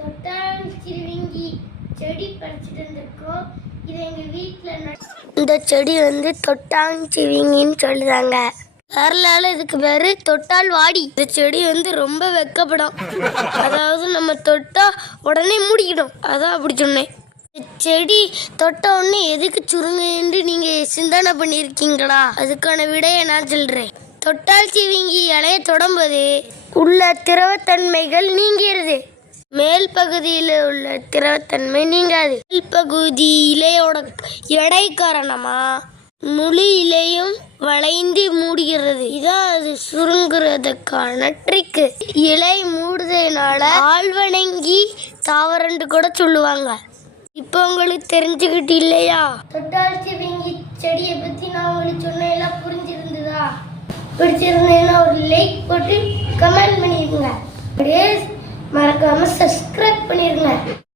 தொட்டாலும் சிறுவிங்கி செடி பறிச்சுட்டு வந்திருக்கோம் இது எங்க வீட்டுல இந்த செடி வந்து தொட்டாஞ்சிவிங்கின்னு சொல்லுதாங்க வரலால இதுக்கு பேரு தொட்டால் வாடி. இந்த செடி வந்து ரொம்ப வெக்கப்படும். அதாவது நம்ம தொட்டா உடனே மூடிக்கணும் அதான் அப்படி சொன்னேன். இந்த செடி தொட்ட உடனே எதுக்கு சுருங்குன்னு நீங்க சிந்தனை பண்ணியிருக்கீங்களா? அதுக்கான விடையை நான் சொல்றேன். தொட்டால் சிவிங்கி இலைய தொடம்போது உள்ள திரவத்தன்மைகள் நீங்கிறது. மேல் பகுதியில் உள்ள திரவத்தன்மை நீங்காது. மேல் பகுதி இலையோட எடை காரணமா முழு இலையும் வளைந்து மூடுகிறது. இதான் அது சுருங்குறதுக்கான ட்ரிக்கு இலை மூடுதனால ஆழ்வணங்கி தாவரண்டு கூட சொல்லுவாங்க. இப்போ உங்களுக்கு தெரிஞ்சுக்கிட்டு இல்லையா? தொட்டாச்சி வீங்கி செடியை பத்தி நான் உங்களுக்கு சொன்ன எல்லாம் புரிஞ்சிருந்ததா? பிடிச்சிருந்தேன்னா ஒரு லைக் போட்டு கமெண்ட் பண்ணிடுங்க. அப்படியே மறக்காம சப்ஸ்கிரைப் பண்ணிருங்க.